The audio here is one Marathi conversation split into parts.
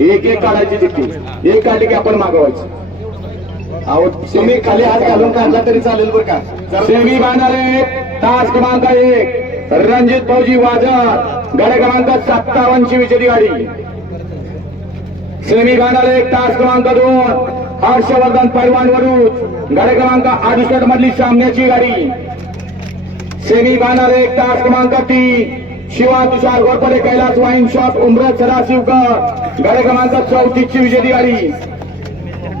एक एक काढायची चिठ्ठी. एक काढली की आपण मागवायची. अहो तुम्ही खाली हात घालून काढला तरी चालेल बरं का? सेमी बांधारे तास क्रमांक एक. रणजित भाऊजी वाजा गड क्रमांक सत्तावन्नची विजेती गाडी. सेमी बांधारे एक तास क्रमांक दोन. हर्षवर्धन पैलवान वरुज गड क्रमांक अडुसष्ट मधली सामन्याची गाडी. सेमी बांधारे एक तास क्रमांक तीन. Shiva Tushar Ghorpade Kailas wine shop Umrat Sadashivkar. गाडी क्रमांक चौतीसची विजेती गाडी.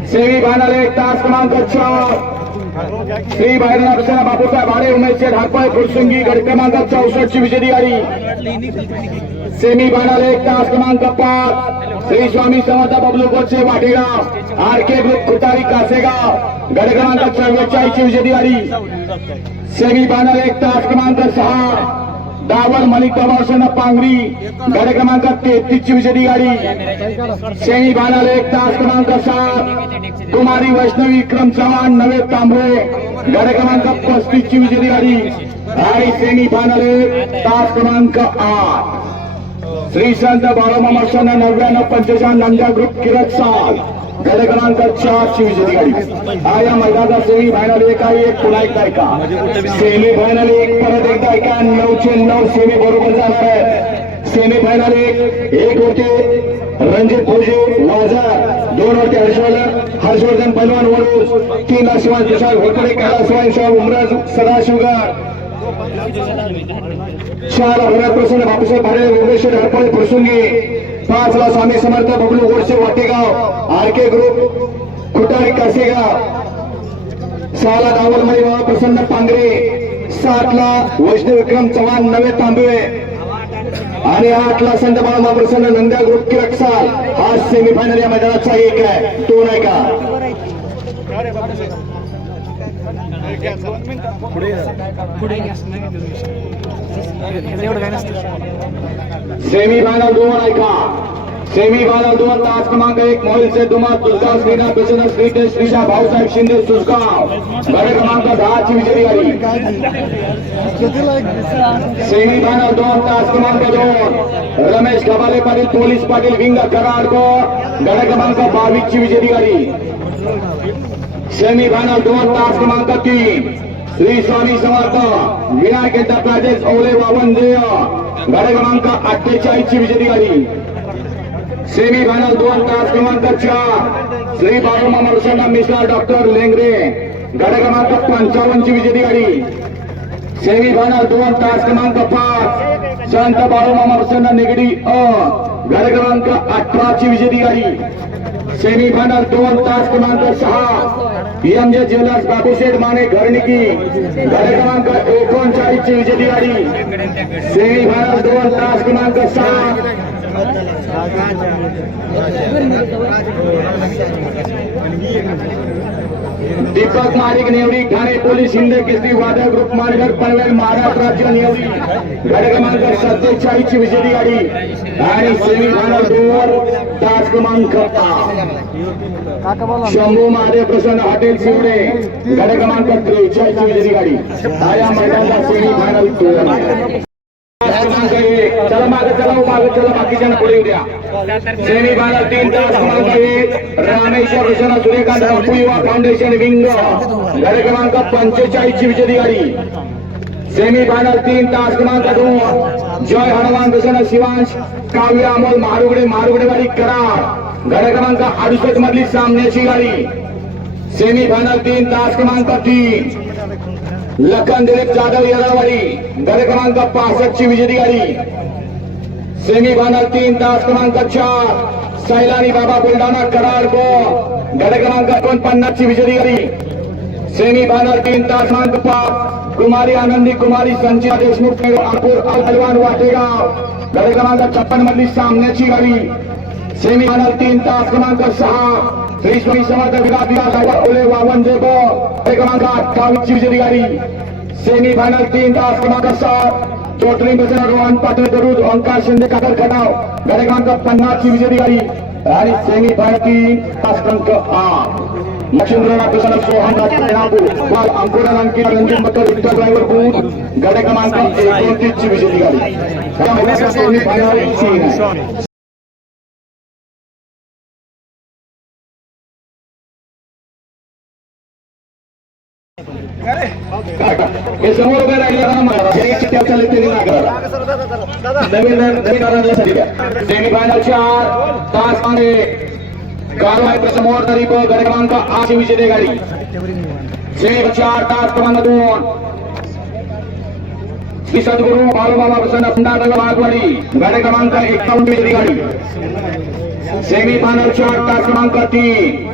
सेवी भानाले एक तास क्रमांक चार श्री भैरनाथ बापूसाहेब भाडे उमेशचे ढाकपाय फुरसुंगी गड क्रमांक चौसष्टची विजेती गाडी. सेमी बांधारे एक तास क्रमांक पाच. Shri Swami Samarth Bablu Koche Wategaon R K group Khutari Kasegaon. गड क्रमांक चव्वेचाळीसची विजेती गाडी. सेमी बांधारे एक तास क्रमांक सहा. डावर मलिक प्रभाषण पांगरी गाडी क्रमांक तेहतीस ची विजेती गाडी. सेमी बांधारे एक तास क्रमांक सात. कुमारी वैष्णवी विक्रम चव्हाण नवे तांबळे गाडी क्रमांक पस्तीस ची विजेती गाडी. आणि सेमी बांधारे तास क्रमांक आठ. श्री संत बाळोमामा सण नव्याण्णव पंचेचाळीस नंदा ग्रुप किरत साल क्रमांक चार शिवसेने गाडी हा या मैदानाचा सेमी फायनल एक आहे एक पुन्हा एकदा ऐका सेमी फायनल एक परत एकदा ऐका नऊचे नऊ सेमी बरोबर जाणार आहे सेमी फायनल एक एक होते रणजित भोजे वाजार दोन होते हर्षवर्धन हर्षवर्धन पैलवान वडूस तीन शिवाय तुषार घोटडे कैलास शाह उमराज सदाशिवगार चार अभिराज प्रसन्न बापूसाहेब भाडे योगेश्वर हरपळे प्रसंगी. पाच ला Swami Samarth Bablu Godse Wategaon R K group Khutari Kasegaon सहाला दावल बाबा प्रसन्न पांगरे सातला वैष्णव विक्रम चव्हाण नवे तांबुळे आणि आठला संत बाळमा प्रसन्न नंद्या ग्रुप किरकसाल हा सेमीफायनल या मैदानाचा एक आहे. तो नाही का? सेमी फायनल दोन ऐका सेमी फायनल दोन तास क्रमांक एक मोहिल से दुमा तुलसा श्रीना प्रसन्न श्रीते श्रीशा भाऊसाहेब शिंदे सुसगाव गड क्रमांक दहा ची विजयी गाडी सेमी फायनल दोन तास क्रमांक दोन रमेश गबाले पाटील पोलीस पाटील विंग कराड गड क्रमांक बावीस ची विजयी गाडी सेमी दोन तास क्रमांक तीन. श्री स्वामी समर्थ विनायक एंटरप्राइजेस ओले वावंदेय गाडी क्रमांक अठ्ठेचाळीस ची विजेती गाडी. सेमी दोन तास क्रमांक चार. श्री बाळूमा मरुसंना मिश्रा डॉक्टर लेंगरे. गाडी क्रमांक पंचावन्न ची विजेती गाडी. सेमी दोन तास क्रमांक पाच. संत बाळूमा मरुसंना निगडी अ. गाडी क्रमांक अठरा ची विजेती गाडी. सेमी फायनल दोन तास क्रमांक सहा एम जे ज्वेलर्स बाबूशेठ माने घरणिकी गाडी क्रमांक एकोणचाळीस ची विजेती गाडी सेमी दोन तास क्रमांक सहा दीपक मारिक नेवडी ठाणे पोलीस हिंदे किस्ती वादळ ग्रुप मार्गर पनवेल महाराष्ट्र राज्य नेवडी गाडी क्रमांक सत्तेचाळीस ची विजेती गाडी आणि सेमी फायनल दोन तास क्रमांक शंभू महादेव प्रसन्न हॉटेल शिवडे गाडी क्रमांक त्रेचाळीस गाडी हा या मैदानाचा सेमी फायनल. क्रमांक एक. चला मागे चला मागे चला बाकीच्या पुढे येऊ द्या. सेमी फायनल तीन तास क्रमांक एक. रामेश्वर कृष्ण सूर्यकांत युवा फाउंडेशन विंग. गाडी क्रमांक पंचेचाळीस ची विजेती गाडी सेमी फायनल तीन तास क्रमांक दोन जय हनुमान प्रसन्न शिवांश. काव्य अमोल मारुगडे मारुगडेवाडी करार. गाडी क्रमांक अडुसष्ट मधली सामन्याची गाडी. सेमी फायनल तीन तास क्रमांक तीन. लखन दिलीप जाधव येरावाडी गाडी क्रमांक पासष्ट ची विजेती गाडी. सेमी फायनल तीन तास क्रमांक चार. सैलानी बाबा बुलढाणा करार गो गाडी क्रमांक एकोणपन्नास ची विजेती गाडी. सेमी फायनल तीन तास क्रमांक पाच कुमारी आनंदी कुमारी संचिता देशमुख नागपूर अलवान वाटेगाव गाडी क्रमांक छप्पन मधली सामन्याची गाडी। सेमी फायनल तीन तास क्रमांक सहा। श्री स्वामी समर्थ विकास विकास ओले वावन जेब गाडी क्रमांक अठ्ठावीस ची विजेती गाडी। सेमी फायनल तीन तास क्रमांक सात। चोटरी बसणार रोहन पाटील दरुज ओंकार शिंदे कातर खटाव। गाडी क्रमांक पन्नास ची विजेती गाडी। आणि सेमी फायनल तीन तास क्रमांक आठ। लक्ष्मीनारायण किसान सोहन राजू व अंकुरा अंकित रंजन बकर विठ्ठल ड्रायव्हर बूथ गाड्या क्रमांक एकोणतीस ची विजयी गाडी नवीन नवीन चार तासमध्ये कारवाई समोर तरी ब गट क्रमांक आठ विजेते गाडी. सेमी चार तास क्रमांक दोन श्री सद्गुरू बाळूबाबा प्रसन्न बागवाडी क्रमांक एकावन्न गाडी. सेमी फायनल चार तास क्रमांक तीन.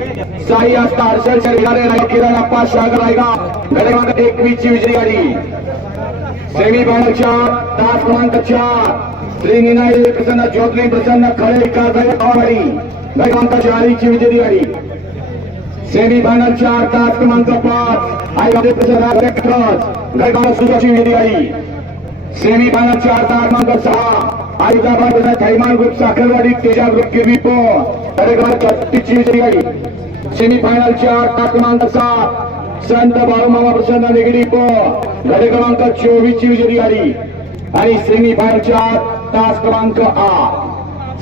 साई आस्था हर्षल शर्मारे राय किरण अप्पा सागर रायगाव क्रमांक एकवीस ची विजेती गाडी. सेमी फायनल चार तास क्रमांक चार. श्री निनाई प्रसन्न ज्योतिर्लिंग प्रसन्न खळे कारभारी गाडी गाडी क्रमांक चाळीसची गाडी सेमी फायनल चार तास क्रमांक पाच आई प्रसन्न राजक ट्रस्ट सुजाची विजेती गाडी सेमी फायनल चार तास क्रमांक सहा आईचा बाजूला थैमान ग्रुप साखरवाडी तेजा ग्रुप किरवी पो गाडी क्रमांक छत्तीसची विजेती गाडी सेमी फायनल चार तास क्रमांक सात संत बाळूमामा प्रसन्न निगडी पो गाडी क्रमांक चोवीस ची विजेती गाडी आणि सेमी फायनल चार तास क्रमांक आ.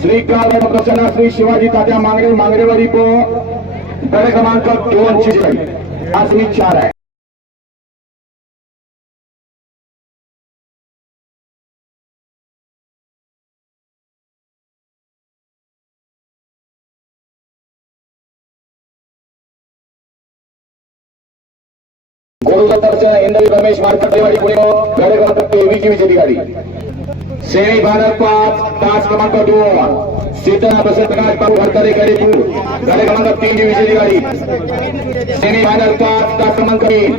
श्री काल प्रसन्न श्री शिवाजी तात्या मांगरे मांगडेवाडी पो. गड क्रमांक दोन ची आज मी चार आहे. गुरुदत्ताच्या इंद्री रमेश मार्कटेवाडी पुणे गड क्रमांक तेवीची विजेती गाडी सेमी फायनल पाच तास क्रमांक दोन. सीतना प्रसन्न प्रकाश बाबू भरतारे कडेपूर गाडी क्रमांक तीन ची विजेती गाडी. सेमी फायनल पाच तास क्रमांक तीन.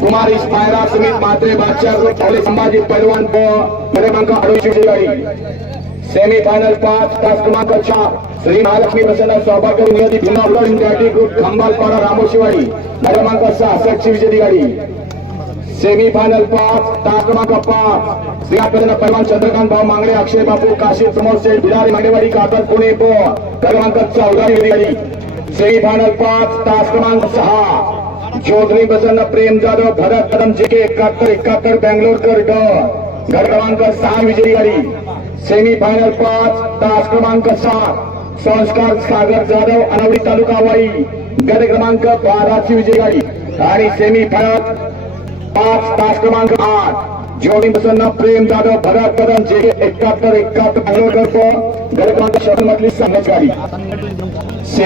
कुमार इस्पायरा सुमित म्हात्रे बादशाह ग्रुप ठोले संभाजी पैलवान प गाडी क्रमांक अडोतीस विजेती गाडी. सेमी फायनल पाच तास क्रमांक चार. श्री महालक्ष्मी प्रसन्न सौभाग्य नियती भीमा ब्लड गाडी ग्रुप खंबालपाडा रामोशीवाडी गाडी क्रमांक सहासष्टची विजेती गाडी. सेमीफायनल पाच तास क्रमांक पाच श्री परमान चंद्रकांत भाऊ मांगडे अक्षय बापू काशी प्रमोद सेठ बिलारी मांडेवाडी कातर पुणे प. क्रमांक चौदा विजेती सेमीफायनल पाच तास क्रमांक सहा. चौधरी प्रसन्न प्रेम जाधव भरत कदम जिके एकाहत्तर एकाहत्तर बँगलोरकर ड. गट क्रमांक सहा विजयी गाडी सेमीफायनल पाच तास क्रमांक सात संस्कार सागर जाधव अनावडी तालुका वाई. गट क्रमांक बाराची विजयी गाडी आणि सेमी फायनल पाच तास क्रमांक आठ. जोडी प्रसन्न प्रेम जाधव भरत कदम जे एकाहत्तर एकाहत्तर बँगलोर गट क्रमांक शहर मधली संघच गाडी या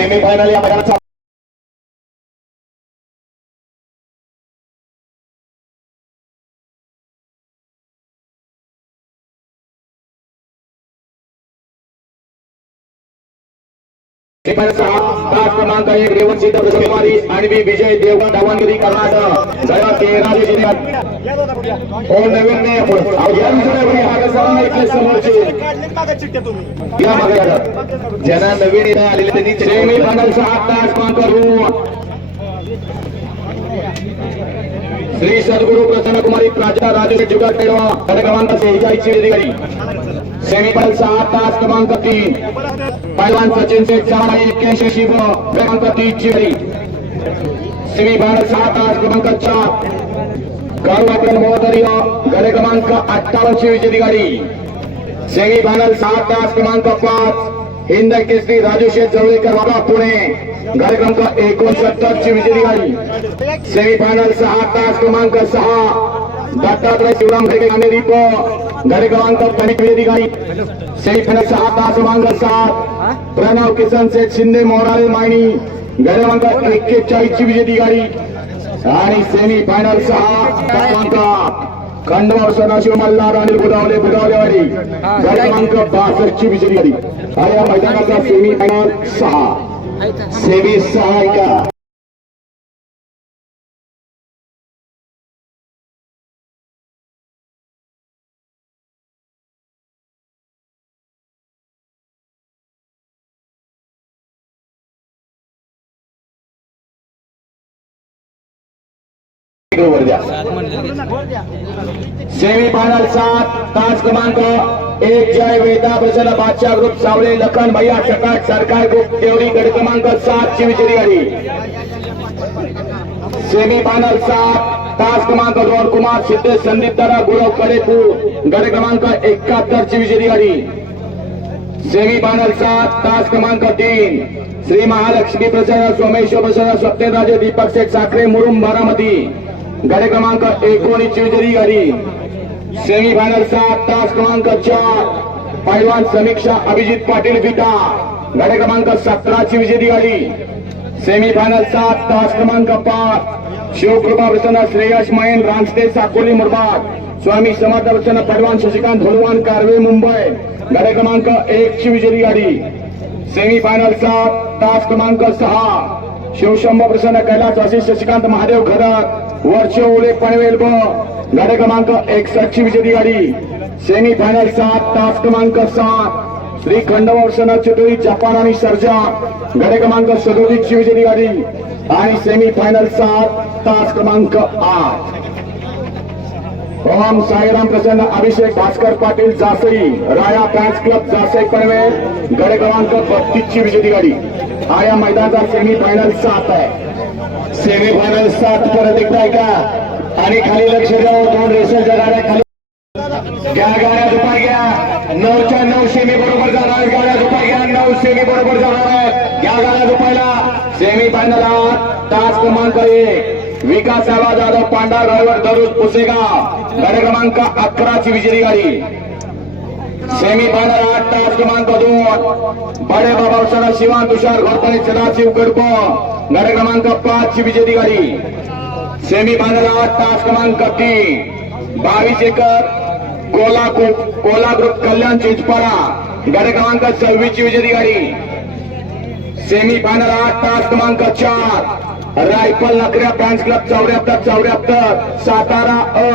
मैदानाचा क्रमांक एक रेवण सिद्ध कुमारी आणि मी विजय देवगण दावणगिरी कर्नाटक जरा तेराशे जिल्ह्यात हो नवीन नाही आपण या विषयावर समोरचे या मागे ज्यांना नवीन आलेले त्यांनी सेमी फायनल सहा तास क्रमांक श्री सद्गुरु प्रसन्न कुमारी प्राचा राजेश जुगार क्रमांक सेहेचाळीसची अधिकारी सेमीफायनल सहा तास क्रमांक तीन पैलवान सचिन शेठ सहा एक्क्याऐंशी शिव क्रमांक तीस चिडी श्री भारत सहा तास क्रमांक चार. गाववाटन महोदय गड क्रमांक अठ्ठावन्न ची विजेती गाडी. भानल सात तास क्रमांक पाच. हिंद केसरी राजू शेठ जवळेकर बाबा पुणे. गड क्रमांक एकोणसत्तर ची विजेती गाडी. सेमीफायनल सहा तास क्रमांक सहा. दत्तात्रय शिवराम भेगे गांधी प गड क्रमांक पंचवीस सेमीफायनल सहा तास क्रमांक सात. प्रणव किसन शेठ शिंदे मोराळे मायनी. गड एक्केचाळीस ची विजेती गाडी आणि सेमीफायनल सहा. क्रमांक खंडवा सदाशिव मल्हार आणि बुधावले बुधावलेवाडी गट क्रमांक बासष्ट ची गाडी हा या मैदानाचा सेमीफायनल सहा. सेमी सहा का वर द्या. सेमी फायनल सात तास क्रमांक एक जय वेदा प्रसन्न बादशाह ग्रुप सावळे लखन भैया सकाट सरकार ग्रुप देवरी गट क्रमांक सात ची विजयी गाडी. सेमी फायनल सात तास क्रमांक दोन कुमार सिद्धेश संदीप तारा गुरव कडेपूर. गट क्रमांक एकाहत्तर ची विजयी गाडी. सेमी फायनल सात तास क्रमांक तीन श्री महालक्ष्मी प्रसन्न सोमेश्वर प्रसन्न सत्यराजे दीपक शेठ साखरे मुरुम बारामती. गाडी क्रमांक एकोणीस ची विजयी गाडी सेमी सात तास क्रमांक चार. पैलवान समीक्षा अभिजित पाटील विटा. गाडी क्रमांक सतरा ची गाडी सेमीफायनल सात तास क्रमांक पाच. शिवकृपा प्रसन्न श्रेयश मयन रानस्ते साकोली मुरबाड. स्वामी समर्थ प्रसन्न पैलवान शशिकांत धुलवान कारवे मुंबई. गाडी क्रमांक एक ची विजयी गाडी सेमीफायनल सात तास क्रमांक सहा. शिवशंभ प्रसन्न कैलास वासी शशिकांत महादेव घरक वर्ष ओले पनवेल ब। गाडी क्रमांक एकसष्ट ची विजेती गाडी. सेमी फायनल सात तास क्रमांक सात. श्री खंडव प्रसन्न चतुरी जपान आणि सर्जा. गाडी क्रमांक सदोतीस ची विजेती गाडी. आणि सेमी फायनल सात तास क्रमांक आठ. ओम साईराम प्रसन्न अभिषेक भास्कर पाटील जासई राया फॅन्स क्लब जासई पनवेल. गडे क्रमांक बत्तीस ची विजेती गाडी. हा या मैदानाचा सेमी फायनल सात आहे. सेमी फायनल सात परत एकदा ऐका. आणि खाली लक्ष द्या हो, दोन रेसरच्या गाड्या खाली घ्या गाड्या दुपार घ्या. नऊच्या नऊ सेमी बरोबर जाणार. आहेत. गाड्या दुपार घ्या. नऊ सेमी बरोबर जाणार आहेत घ्या गाड्या दुपायला सेमी फायनल तास क्रमांक एक. विकास साहेबा जाधव पांडा ड्रायव्हर दरुज पुसेगाव. गाडी क्रमांक अकराची विजयी गाडी. सेमी फायनल आठ तास क्रमांक दोन बडे बाबा सणा शिवान तुषार घोरपणे सदाशिव गडको गाडी क्रमांक पाच ची विजेती गाडी. सेमी फायनल आठ तास क्रमांक तीन. बावीस acre cola cola group Kalyan Chinchpada. गाडी क्रमांक सव्वीस ची विजेती गाडी. सेमी फायनल आठ तास क्रमांक चार. रायफल नकऱ्या फॅन्स क्लब चौऱ्याहत्तर चौऱ्याहत्तर सातारा अ.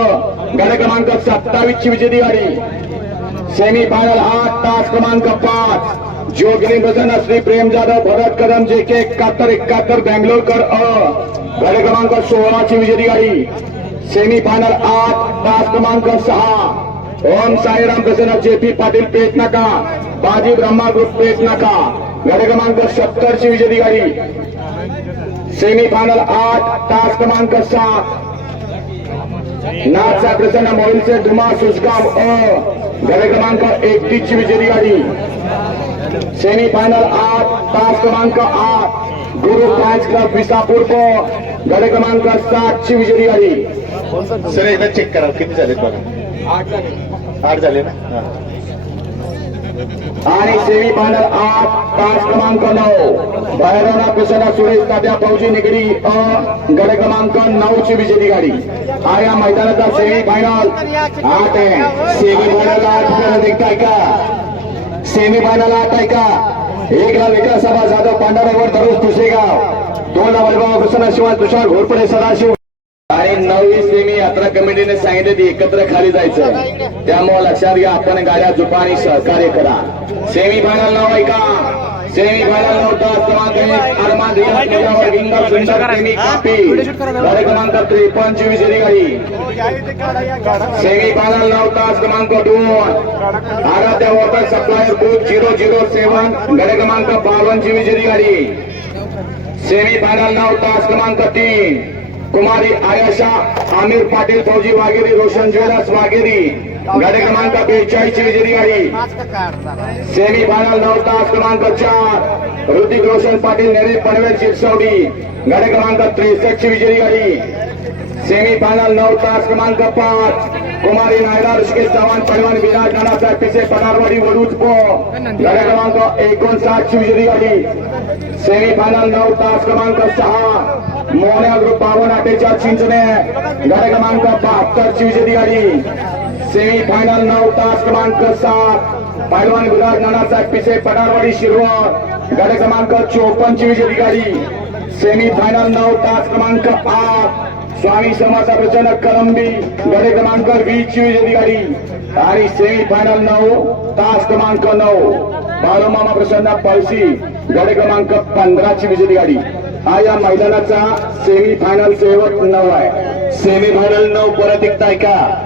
गाडी क्रमांक सत्तावीस ची विजेती गाडी. सेमी फायनल आठ तास क्रमांक पाच. जोगिनी भजन श्री प्रेम जाधव भरत कदम जे के एकाहत्तर एकाहत्तर बेंगलोरकर अ. गाडी क्रमांक सोळाची विजेती गाडी. सेमी फायनल आठ तास क्रमांक सहा. ओम साईराम प्रसन्न जे पी पाटील पेट नका. बाजी ब्रह्मा ग्रुप पेट नका. गाडी क्रमांक सत्तरची विजेती गाडी. सेमी फायनल आठ तास क्रमांक सात. नाथचा प्रसन्न मोहिलचे धुमा सुसगाव अ गाडी क्रमांक एकतीस ची विजेरी गाडी. सेमी फायनल आठ तास क्रमांक आठ गुरु फॅन्स क्लब विसापूर ब गाडी क्रमांक सात ची विजेरी गाडी. सर एकदा चेक करा किती झालेत बघा? आठ झाले ना? आणि सेमी फायनल आठ पाच क्रमांक नऊ. भैरवना कुशला सुरेश तात्या फौजी निगडी अ गड क्रमांक नऊ ची विजेती गाडी. हा या मैदानाचा सेमी फायनल आठ आहे सेमी फायनल आठ आपल्याला देखताय का? सेमी फायनल आठ आहे का? एक ला विकास सभा जाधव पांढरावर दररोज दुसरे गाव. दोन ला वैभव प्रसन्न शिवाय तुषार घोरपडे सदाशिव. आणि नववी सेमी यात्रा कमिटीने सांगितले ती एकत्र खाली जायचं. त्यामुळे लक्षात घ्या आपण गाड्या झुपा सहकार्य करा. सेमी फायनल नाव ऐका सेमी फायनल नव्हता क्रमांक त्रेपन्न ची विजेती गाडी सेमी फायनल नव्हता क्रमांक दोन. Aaradhya water supplier book zero zero seven गाडी क्रमांक बावन्न ची विजेती गाडी. सेमी फायनल नव्हता क्रमांक तीन. कुमारी आयशा आमिर पाटील फौजी वाघेरी रोशन ज्वेलर्स वाघेरी. गाडी क्रमांक बेचाळीस ची विजेती गाडी सेमी फायनल नऊ तास क्रमांक चार. ऋतिक रोशन पाटील नेरे पनवेल शिरसवडी. गाडी क्रमांक त्रेसष्ट ची विजेती गाडी सेमी फायनल नऊ तास क्रमांक पाच. कुमारी नायडा ऋषिकेश चव्हाण पैलवान विराज नानासाहेब पिसे पनारवाडी वडूज पो. क्रमांक एकोणसाठ ची विजेती गाडी सेमी फायनल नऊ तास क्रमांक सहा. मोहन्या ग्रुप बावन अठ्ठेचाळ चिंचणे गाडी क्रमांक बहात्तर ची विजेती गाडी सेमी फायनल नऊ तास क्रमांक सात पैलवान विराज नानासाहेब पिसे पठारवाडी शिरवळ गाडी क्रमांक चोपन्न ची विजेती गाडी सेमी फायनल नऊ तास क्रमांक आठ स्वामी समाजा प्रचंड कलंबी. गडे क्रमांक वीस ची विजेती गाडी आणि सेमी फायनल नऊ तास क्रमांक नऊ बाळूमामा प्रसन्न पळशी गडे क्रमांक पंधरा ची विजेती गाडी हा या मैदानाचा सेमी फायनल शेवट नऊ आहे. सेमी फायनल नऊ परत एकदा ऐका